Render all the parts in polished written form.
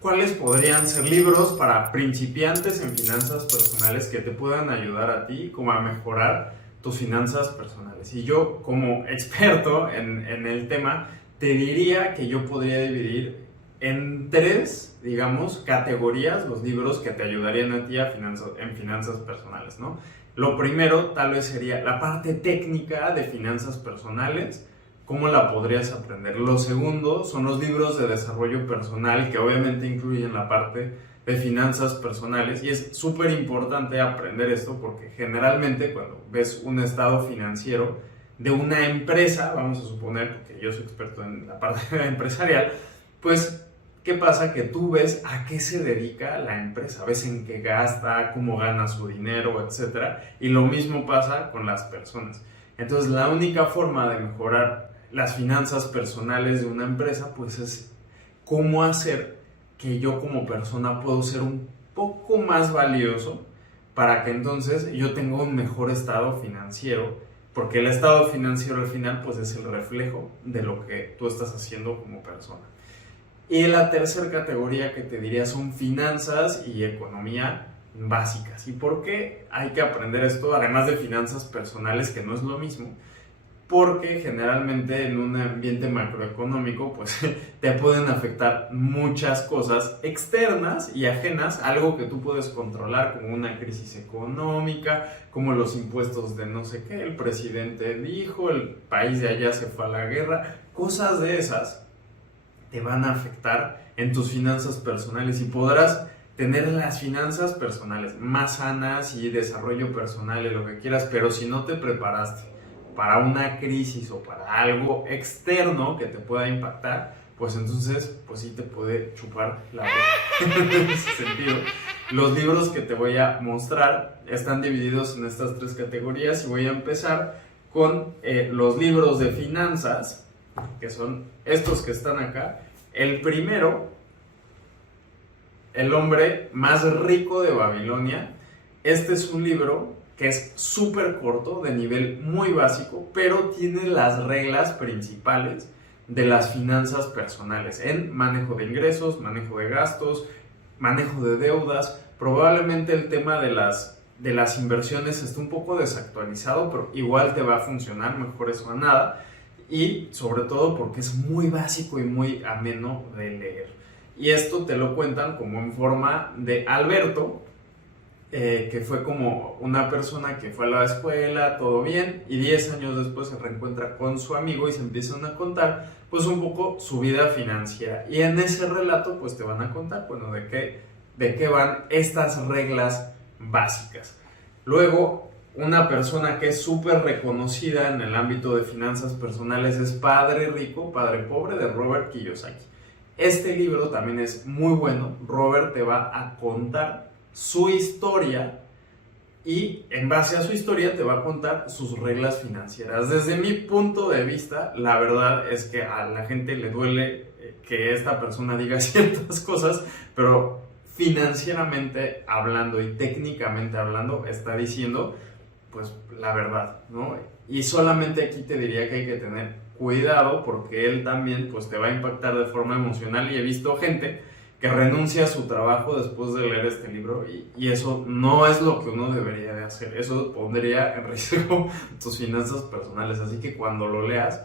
¿cuáles podrían ser libros para principiantes en finanzas personales que te puedan ayudar a ti como a mejorar tus finanzas personales? Y yo, como experto en el tema, te diría que yo podría dividir en tres, digamos, categorías los libros que te ayudarían a ti en finanzas personales, ¿no? Lo primero tal vez sería la parte técnica de finanzas personales. ¿Cómo la podrías aprender? Lo segundo son los libros de desarrollo personal que obviamente incluyen la parte de finanzas personales y es súper importante aprender esto porque generalmente cuando ves un estado financiero de una empresa, vamos a suponer, porque yo soy experto en la parte empresarial, pues ¿qué pasa? Que tú ves a qué se dedica la empresa, ves en qué gasta, cómo gana su dinero, etcétera, y lo mismo pasa con las personas. Entonces la única forma de mejorar las finanzas personales de una empresa pues es cómo hacer que yo como persona puedo ser un poco más valioso para que entonces yo tenga un mejor estado financiero, porque el estado financiero al final pues es el reflejo de lo que tú estás haciendo como persona. Y la tercera categoría que te diría son finanzas y economía básicas. ¿Y por qué hay que aprender esto? Además de finanzas personales, que no es lo mismo, porque generalmente en un ambiente macroeconómico pues te pueden afectar muchas cosas externas y ajenas, algo que tú puedes controlar como una crisis económica, como los impuestos de no sé qué, el presidente dijo, el país de allá se fue a la guerra, cosas de esas te van a afectar en tus finanzas personales y podrás tener las finanzas personales más sanas y desarrollo personal y lo que quieras, pero si no te preparaste para una crisis o para algo externo que te pueda impactar, pues entonces pues sí te puede chupar la boca. En ese sentido, los libros que te voy a mostrar están divididos en estas tres categorías y voy a empezar con los libros de finanzas, que son estos que están acá. El primero, El hombre más rico de Babilonia. Este es un libro que es súper corto, de nivel muy básico, pero tiene las reglas principales de las finanzas personales en manejo de ingresos, manejo de gastos, manejo de deudas. Probablemente el tema de las inversiones esté un poco desactualizado, pero igual te va a funcionar, mejor eso a nada. Y sobre todo porque es muy básico y muy ameno de leer. Y esto te lo cuentan como en forma de Alberto, que fue como una persona que fue a la escuela, todo bien, y 10 años después se reencuentra con su amigo y se empiezan a contar pues un poco su vida financiera. Y en ese relato pues te van a contar, bueno, de qué van estas reglas básicas. Luego, una persona que es súper reconocida en el ámbito de finanzas personales es Padre Rico, Padre Pobre, de Robert Kiyosaki. Este libro también es muy bueno. Robert te va a contar su historia y en base a su historia te va a contar sus reglas financieras. Desde mi punto de vista, la verdad es que a la gente le duele que esta persona diga ciertas cosas, pero financieramente hablando y técnicamente hablando está diciendo pues la verdad, ¿no? Y solamente aquí te diría que hay que tener cuidado porque él también pues te va a impactar de forma emocional y he visto gente que renuncia a su trabajo después de leer este libro y eso no es lo que uno debería de hacer. Eso pondría en riesgo tus finanzas personales, así que cuando lo leas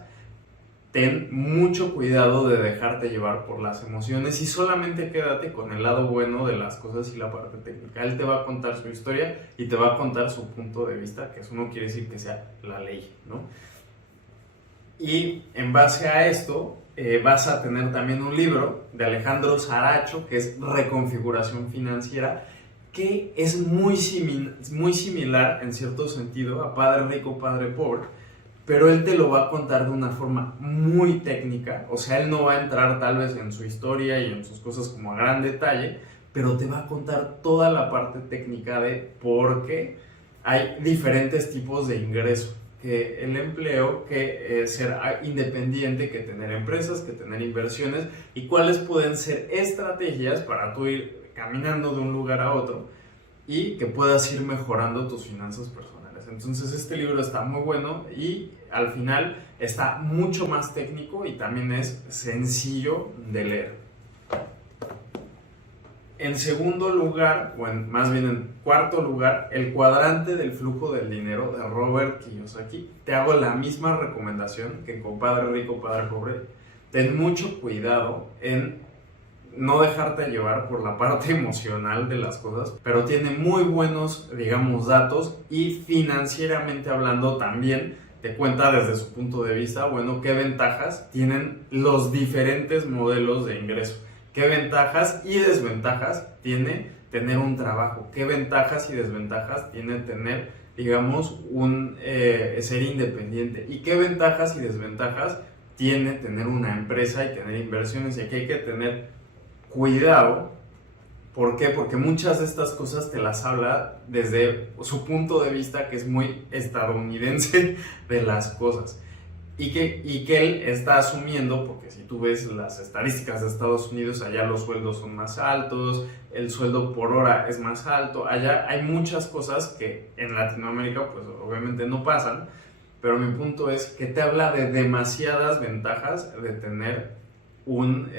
ten mucho cuidado de dejarte llevar por las emociones y solamente quédate con el lado bueno de las cosas y la parte técnica. Él te va a contar su historia y te va a contar su punto de vista, que eso no quiere decir que sea la ley, ¿no? Y en base a esto vas a tener también un libro de Alejandro Saracho que es Reconfiguración Financiera, que es muy similar en cierto sentido a Padre Rico, Padre Pobre, pero él te lo va a contar de una forma muy técnica. O sea, él no va a entrar tal vez en su historia y en sus cosas como a gran detalle, pero te va a contar toda la parte técnica de por qué hay diferentes tipos de ingreso, que el empleo, que ser independiente, que tener empresas, que tener inversiones, y cuáles pueden ser estrategias para tú ir caminando de un lugar a otro y que puedas ir mejorando tus finanzas personales. Entonces este libro está muy bueno y al final está mucho más técnico y también es sencillo de leer. En segundo lugar, o más bien en cuarto lugar, el cuadrante del flujo del dinero de Robert Kiyosaki. Te hago la misma recomendación que con Padre Rico, Padre Pobre. Ten mucho cuidado en no dejarte llevar por la parte emocional de las cosas, pero tiene muy buenos, digamos, datos, y financieramente hablando también te cuenta desde su punto de vista, bueno, qué ventajas tienen los diferentes modelos de ingreso, qué ventajas y desventajas tiene tener un trabajo, qué ventajas y desventajas tiene tener, digamos, ser independiente, y qué ventajas y desventajas tiene tener una empresa y tener inversiones. Y aquí hay que tener cuidado. ¿Por qué? Porque muchas de estas cosas te las habla desde su punto de vista, que es muy estadounidense de las cosas. Y que él está asumiendo, porque si tú ves las estadísticas de Estados Unidos, allá los sueldos son más altos, el sueldo por hora es más alto, allá hay muchas cosas que en Latinoamérica pues obviamente no pasan, pero mi punto es que te habla de demasiadas ventajas de tener un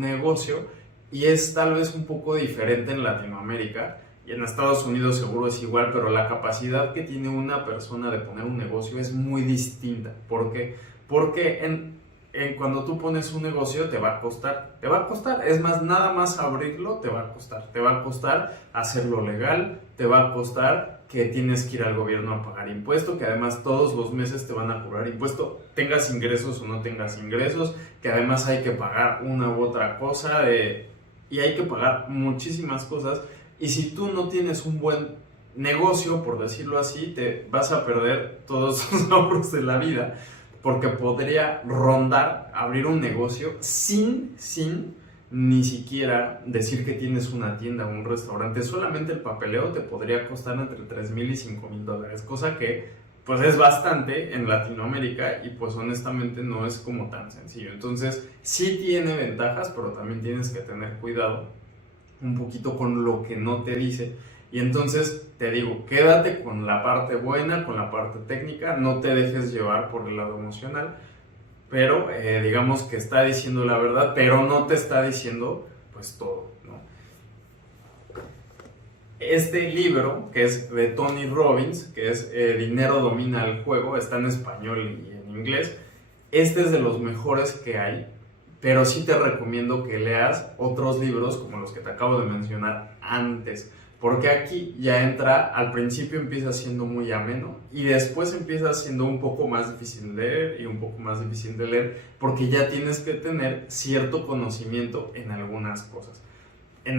negocio, y es tal vez un poco diferente en Latinoamérica, y en Estados Unidos seguro es igual, pero la capacidad que tiene una persona de poner un negocio es muy distinta. ¿Por qué? Porque cuando tú pones un negocio te va a costar, es más, nada más abrirlo te va a costar hacerlo legal, te va a costar que tienes que ir al gobierno a pagar impuesto, que además todos los meses te van a cobrar impuesto, tengas ingresos o no tengas ingresos, que además hay que pagar una u otra cosa, y hay que pagar muchísimas cosas. Y si tú no tienes un buen negocio, por decirlo así, te vas a perder todos los logros de la vida, porque podría rondar abrir un negocio sin ni siquiera decir que tienes una tienda o un restaurante. Solamente el papeleo te podría costar entre $3,000 y $5,000, cosa que pues es bastante en Latinoamérica, y pues honestamente no es como tan sencillo. Entonces sí tiene ventajas, pero también tienes que tener cuidado un poquito con lo que no te dice. Y entonces te digo, quédate con la parte buena, con la parte técnica, no te dejes llevar por el lado emocional, pero digamos que está diciendo la verdad, pero no te está diciendo pues todo, ¿no? Este libro, que es de Tony Robbins, que es Dinero domina el juego, está en español y en inglés. Este es de los mejores que hay, pero sí te recomiendo que leas otros libros como los que te acabo de mencionar antes, porque aquí ya entra, al principio empieza siendo muy ameno y después empieza siendo un poco más difícil de leer y un poco más difícil de leer, porque ya tienes que tener cierto conocimiento en algunas cosas. En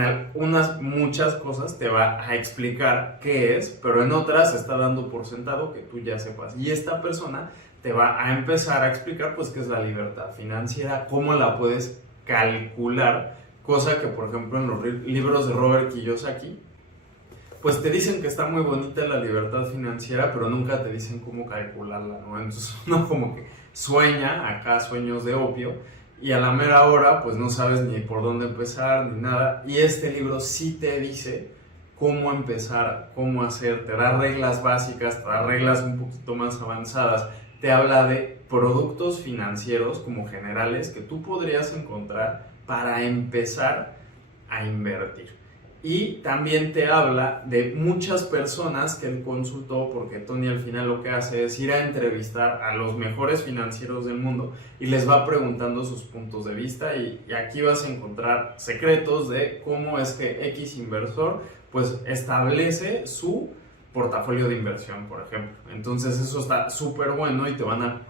muchas cosas te va a explicar qué es, pero en otras está dando por sentado que tú ya sepas. Y esta persona te va a empezar a explicar pues qué es la libertad financiera, cómo la puedes calcular, cosa que por ejemplo en los libros de Robert Kiyosaki pues te dicen que está muy bonita la libertad financiera, pero nunca te dicen cómo calcularla, ¿no? Entonces uno como que sueña acá sueños de opio, y a la mera hora pues no sabes ni por dónde empezar ni nada. Y este libro sí te dice cómo empezar, cómo hacer, te da reglas básicas, te da reglas un poquito más avanzadas, te habla de productos financieros como generales que tú podrías encontrar para empezar a invertir. Y también te habla de muchas personas que él consultó, porque Tony al final lo que hace es ir a entrevistar a los mejores financieros del mundo y les va preguntando sus puntos de vista, y aquí vas a encontrar secretos de cómo es que X inversor pues establece su portafolio de inversión, por ejemplo. Entonces eso está súper bueno,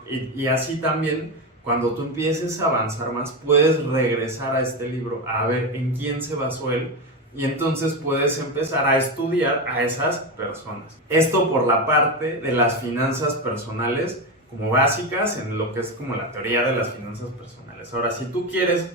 y así también cuando tú empieces a avanzar más puedes regresar a este libro a ver en quién se basó él, y entonces puedes empezar a estudiar a esas personas. Esto por la parte de las finanzas personales como básicas, en lo que es como la teoría de las finanzas personales. Ahora, si tú quieres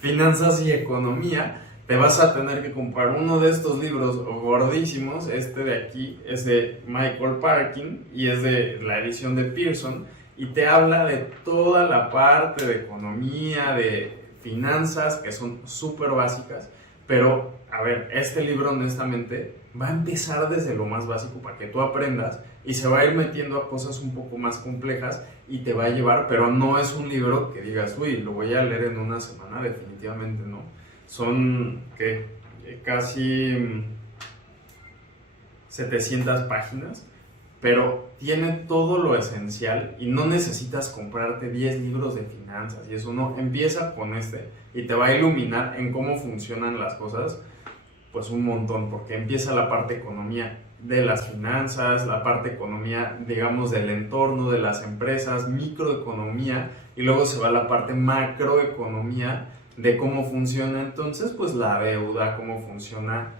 finanzas y economía, te vas a tener que comprar uno de estos libros gordísimos. Este de aquí es de Michael Parkin y es de la edición de Pearson, y te habla de toda la parte de economía, de finanzas, que son súper básicas. Pero, a ver, este libro honestamente va a empezar desde lo más básico para que tú aprendas, y se va a ir metiendo a cosas un poco más complejas y te va a llevar, pero no es un libro que digas, uy, lo voy a leer en una semana, definitivamente no. son casi 700 páginas, pero tiene todo lo esencial y no necesitas comprarte 10 libros de finanzas y eso no, empieza con este y te va a iluminar en cómo funcionan las cosas, pues un montón, porque empieza la parte economía de las finanzas, la parte economía, digamos, del entorno, de las empresas, microeconomía, y luego se va a la parte macroeconomía de cómo funciona entonces, pues la deuda, cómo funciona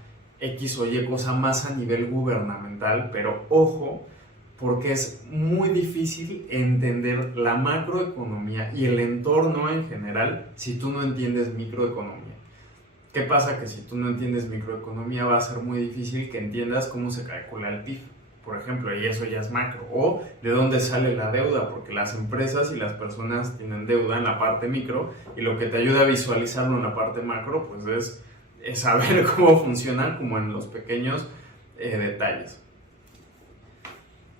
X o Y cosa más a nivel gubernamental, pero ojo, porque es muy difícil entender la macroeconomía y el entorno en general si tú no entiendes microeconomía. ¿Qué pasa? Que si tú no entiendes microeconomía va a ser muy difícil que entiendas cómo se calcula el PIB, por ejemplo, y eso ya es macro. O de dónde sale la deuda, porque las empresas y las personas tienen deuda en la parte micro y lo que te ayuda a visualizarlo en la parte macro pues es saber cómo funcionan como en los pequeños detalles.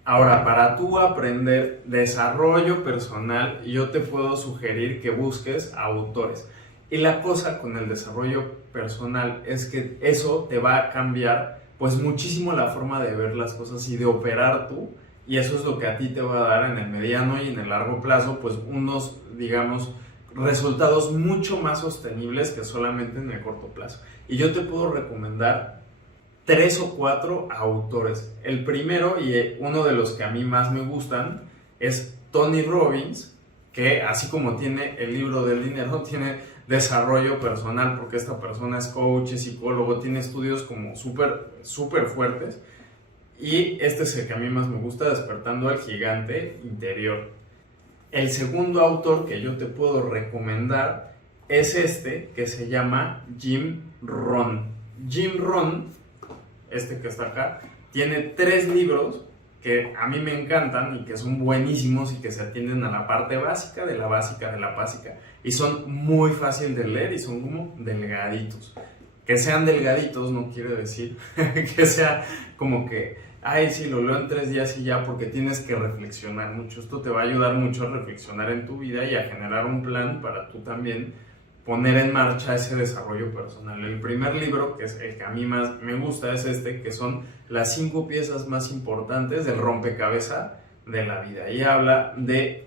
Ahora, para tú aprender desarrollo personal, yo te puedo sugerir que busques autores. Y la cosa con el desarrollo personal es que eso te va a cambiar pues muchísimo la forma de ver las cosas y de operar tú, y eso es lo que a ti te va a dar en el mediano y en el largo plazo pues unos, digamos, resultados mucho más sostenibles que solamente en el corto plazo. Y yo te puedo recomendar 3 o 4 autores. El primero y uno de los que a mí más me gustan es Tony Robbins, que así como tiene el libro del dinero, tiene desarrollo personal, porque esta persona es coach, es psicólogo, tiene estudios como súper fuertes. Y este es el que a mí más me gusta, Despertando al Gigante Interior. El segundo autor que yo te puedo recomendar es este, que se llama Jim Rohn. Jim Rohn, este que está acá, tiene 3 libros que a mí me encantan y que son buenísimos y que se atienden a la parte básica de la básica de la básica y son muy fácil de leer y son como delgaditos. Que sean delgaditos no quiere decir que sea como que, ay, sí, lo leo en 3 días y ya, porque tienes que reflexionar mucho. Esto te va a ayudar mucho a reflexionar en tu vida y a generar un plan para tú también poner en marcha ese desarrollo personal. El primer libro, que es el que a mí más me gusta, es este, que son las 5 piezas más importantes del rompecabezas de la vida. Y habla de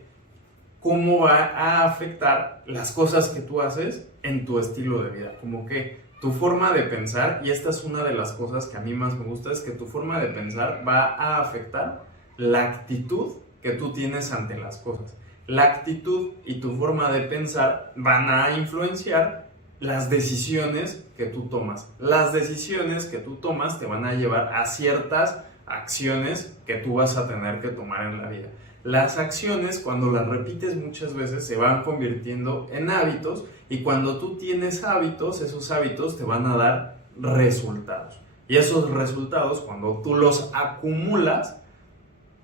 cómo va a afectar las cosas que tú haces en tu estilo de vida. Como que tu forma de pensar, y esta es una de las cosas que a mí más me gusta, es que tu forma de pensar va a afectar la actitud que tú tienes ante las cosas. La actitud y tu forma de pensar van a influenciar las decisiones que tú tomas. Las decisiones que tú tomas te van a llevar a ciertas acciones que tú vas a tener que tomar en la vida. Las acciones, cuando las repites muchas veces, se van convirtiendo en hábitos, y cuando tú tienes hábitos, esos hábitos te van a dar resultados. Y esos resultados, cuando tú los acumulas,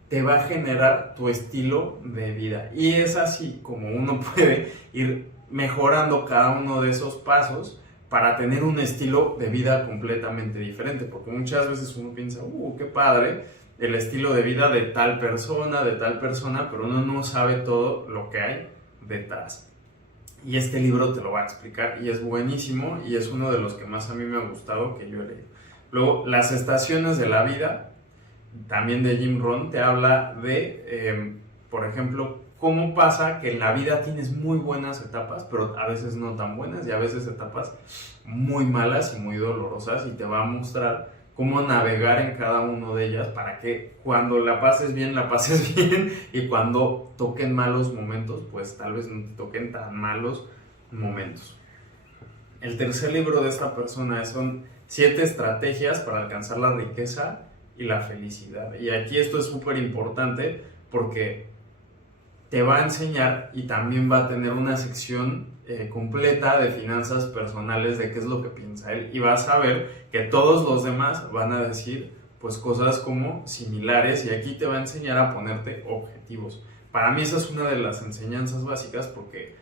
te va a generar tu estilo de vida. Y es así como uno puede ir mejorando cada uno de esos pasos para tener un estilo de vida completamente diferente. Porque muchas veces uno piensa, qué padre el estilo de vida de tal persona, pero uno no sabe todo lo que hay detrás. Y este libro te lo va a explicar y es buenísimo y es uno de los que más a mí me ha gustado que yo he leído. Luego, Las estaciones de la vida, también de Jim Rohn, te habla de, por ejemplo, cómo pasa que en la vida tienes muy buenas etapas, pero a veces no tan buenas, y a veces etapas muy malas y muy dolorosas, y te va a mostrar cómo navegar en cada una de ellas para que cuando la pases bien, y cuando toquen malos momentos, pues tal vez no te toquen tan malos momentos. El tercer libro de esta persona son 7 estrategias para alcanzar la riqueza y la felicidad. Y aquí esto es súper importante porque te va a enseñar y también va a tener una sección completa de finanzas personales, de qué es lo que piensa él, y vas a ver que todos los demás van a decir pues cosas como similares, y aquí te va a enseñar a ponerte objetivos. Para mí esa es una de las enseñanzas básicas, porque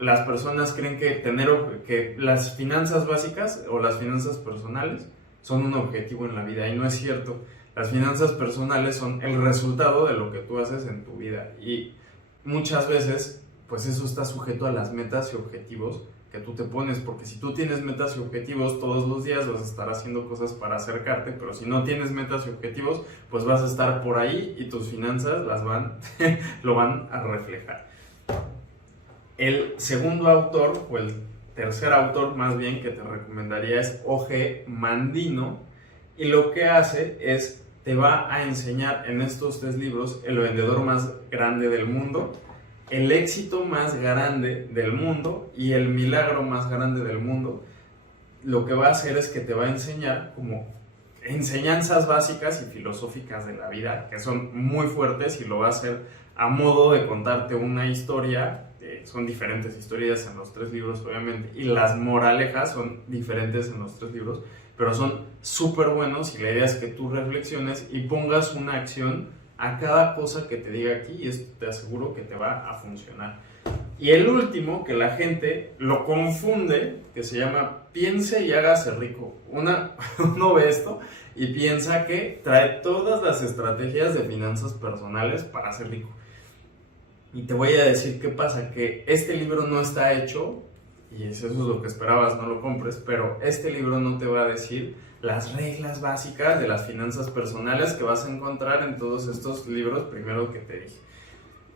las personas creen que las finanzas básicas o las finanzas personales son un objetivo en la vida, y no es cierto. Las finanzas personales son el resultado de lo que tú haces en tu vida, y muchas veces pues eso está sujeto a las metas y objetivos que tú te pones, porque si tú tienes metas y objetivos todos los días vas a estar haciendo cosas para acercarte, pero si no tienes metas y objetivos, pues vas a estar por ahí y tus finanzas lo van a reflejar. El segundo autor, o el tercer autor más bien que te recomendaría, es O.G. Mandino, y lo que hace es, te va a enseñar en estos 3 libros el vendedor más grande del mundo, el éxito más grande del mundo y el milagro más grande del mundo. Lo que va a hacer es que te va a enseñar como enseñanzas básicas y filosóficas de la vida, que son muy fuertes, y lo va a hacer a modo de contarte una historia. Son diferentes historias en los 3 libros, obviamente, y las moralejas son diferentes en los 3 libros, pero son súper buenos, y la idea es que tú reflexiones y pongas una acción a cada cosa que te diga aquí, y esto te aseguro que te va a funcionar. Y el último, que la gente lo confunde, que se llama Piense y hágase rico. Uno ve esto y piensa que trae todas las estrategias de finanzas personales para ser rico. Y te voy a decir qué pasa, que este libro no está hecho, y eso es lo que esperabas, no lo compres, pero este libro no te va a decir las reglas básicas de las finanzas personales que vas a encontrar en todos estos libros primero que te dije.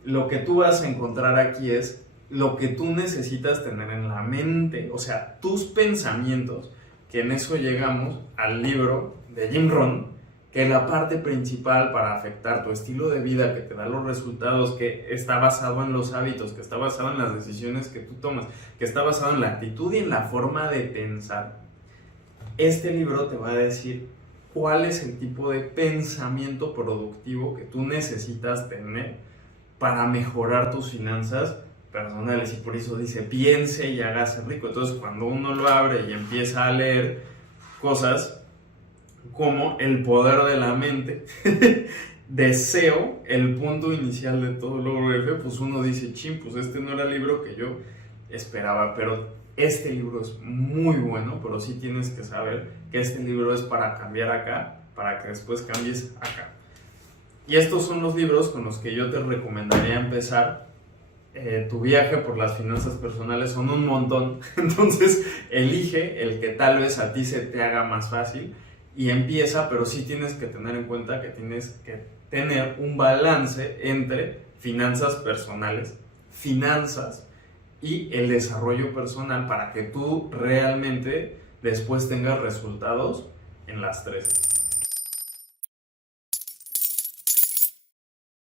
Lo que tú vas a encontrar aquí es lo que tú necesitas tener en la mente, o sea, tus pensamientos, que en eso llegamos al libro de Jim Rohn, que es la parte principal para afectar tu estilo de vida, que te da los resultados, que está basado en los hábitos, que está basado en las decisiones que tú tomas, que está basado en la actitud y en la forma de pensar. Este libro te va a decir cuál es el tipo de pensamiento productivo que tú necesitas tener para mejorar tus finanzas personales, y por eso dice piense y hágase rico. Entonces, cuando uno lo abre y empieza a leer cosas como el poder de la mente, deseo, el punto inicial de todo logro F, pues uno dice, chin, pues este no era el libro que yo esperaba, pero este libro es muy bueno, pero sí tienes que saber que este libro es para cambiar acá, para que después cambies acá. Y estos son los libros con los que yo te recomendaría empezar. Tu viaje por las finanzas personales son un montón, entonces elige el que tal vez a ti se te haga más fácil y empieza, pero sí tienes que tener en cuenta que tienes que tener un balance entre finanzas personales, finanzas y el desarrollo personal, para que tú realmente después tengas resultados en las 3.